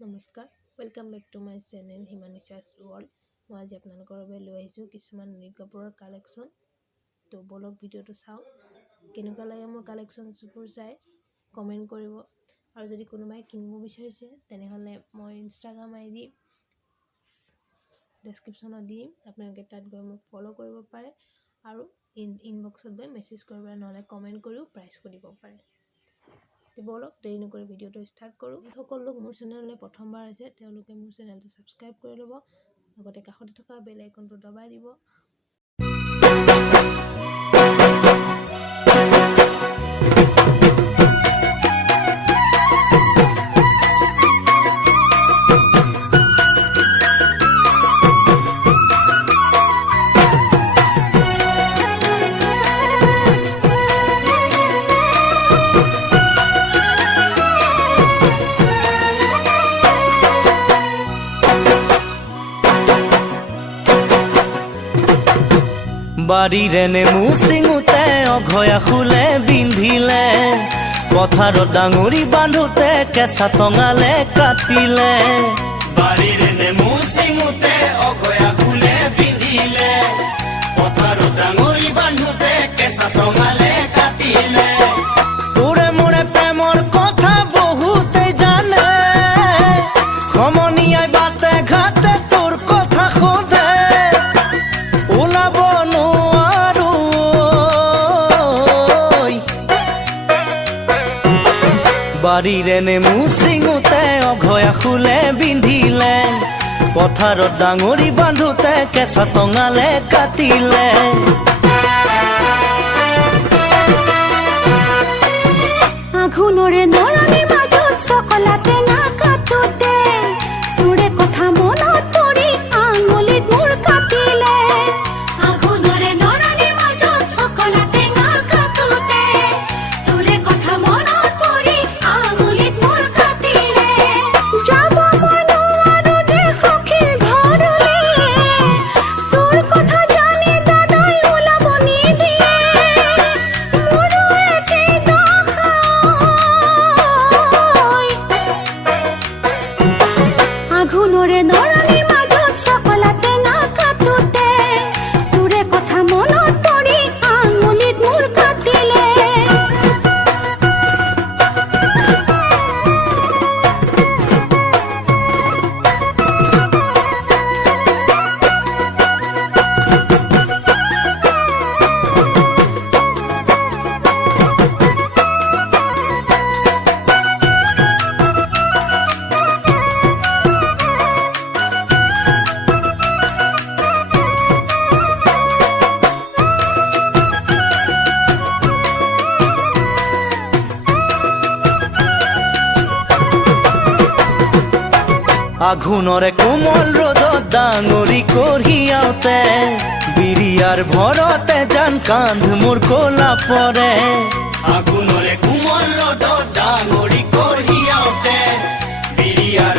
নমস্কাৰ, welcome back to my channel Himanisha's world. মই আজি আপোনালোকৰ বাবে লৈ আহিছোঁ কিছুমান নীল কাপোৰৰ কালেকশ্যন। তো বলক ভিডিঅ'টো চাওঁ। কেনেকুৱা লাগে মোৰ কালেকশ্যনছবোৰ চাই কমেণ্ট কৰিব। আৰু যদি কোনোবাই কিনিব বিচাৰিছে তেনেহ'লে মই ইনষ্টাগ্ৰাম আইডি ডেছক্ৰিপশ্যনত দিম, আপোনালোকে তাত গৈ মোক ফ'ল' কৰিব পাৰে আৰু ইনবক্সত গৈ মেছেজ কৰিব পাৰে, নহ'লে কমেণ্ট কৰিও প্ৰাইচ সুধিব পাৰে। বলক দেৰি নকৰি ভিডিঅ'টো ষ্টাৰ্ট কৰোঁ। যিসকল লোক মোৰ চেনেললৈ প্ৰথমবাৰ আছে তেওঁলোকে মোৰ চেনেলটো ছাবস্ক্ৰাইব কৰি ল'ব, লগতে কাষতে থকা বেল আইকনটো দবাই দিব। বাৰীৰে নেমু চিঙোতে অঘয়া ফুলে বিন্ধিলে, পথাৰত ডাঙৰি বান্ধোতে কেঁচা টঙালে কাটিলে। বাৰীৰে নেমু চিঙোতে অঘয়া ফুলে বিন্ধিলে, পথাৰত ডাঙৰি বান্ধোতে কেঁচা টঙালে কাটিলে। তোৰে মোৰে প্ৰেমৰ কথা বহুতে জানে, সমনীয়াই বাটে ঘাটে তোৰ কথা সোধে, ওলাব বাৰীৰে নেমু চিঙোতে অঘয়া ফুলে বিন্ধিলে, পথাৰত ডাঙৰি বান্ধোতে কেঁচা টঙালে কাটিলে। আঘোণৰে নৰণিৰ মাজত চকলা টেঙা কাটোতে তোৰে কথা মনত পৰি আঙুলিত মোৰ কাটিলে। আঘোণৰে নৰণিৰ মাজত চকলা টেঙা কাটোতে তোৰে কথা মনত পৰি আঙুলিত মোৰ কাটিলে। যাব মন আৰু যে সখীৰ ঘৰলে, তোৰ কথা জানি দাদাই ওলাব নিদিয়ে। মোৰো একেই দশা, আঘোণৰে নৰণিৰ মাজত চকলা টেঙা কাটোতে তোৰে কথা মনত পৰি আঙুলিত মোৰ কাটিলে। আঘোণৰে কোমল ৰ'দত ডাঙৰি কঢ়িয়াওতে, বিৰিয়াৰ ভৰতে জান কান্ধ মোৰ ক'লা পৰে। আঘোণৰে কোমল ৰ'দত ডাঙৰি কঢ়িয়াওতে, বিৰিয়াৰ